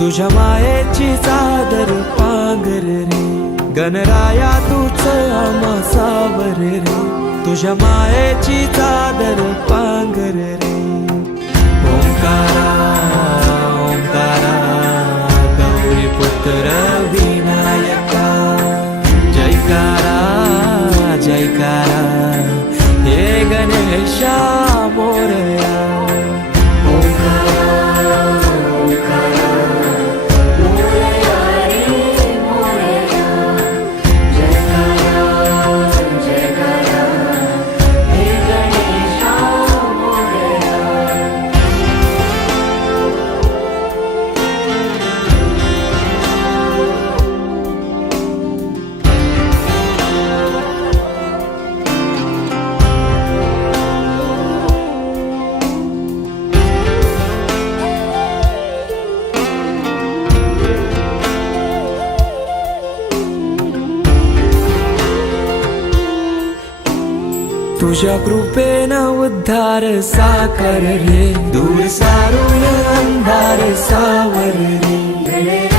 तुझ्या मायेची चादर पांघर रे, गणराया तूच आम्हा सावर रे, तुझ्या मायेची चादर पांघर रे. ओंकारा ओंकारा गौरी पुत्र विनायका, जयकारा जयकारा हे गणेशा मोरया. तुझ्या कृपेनं उद्धार साकार रे, दूर सारून अंधार सावर रे.